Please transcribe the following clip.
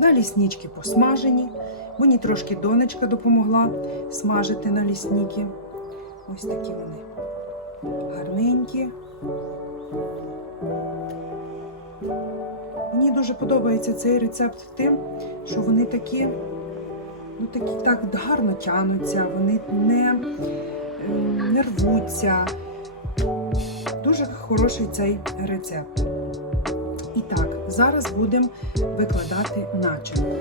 Наліснички посмажені. Мені трошки донечка допомогла смажити налісники. Ось такі вони гарненькі. Мені дуже подобається цей рецепт тим, що вони такі, ну такі так гарно тянуться, вони не, ем, не рвуться. Дуже хороший цей рецепт. І так, зараз будемо викладати начинку.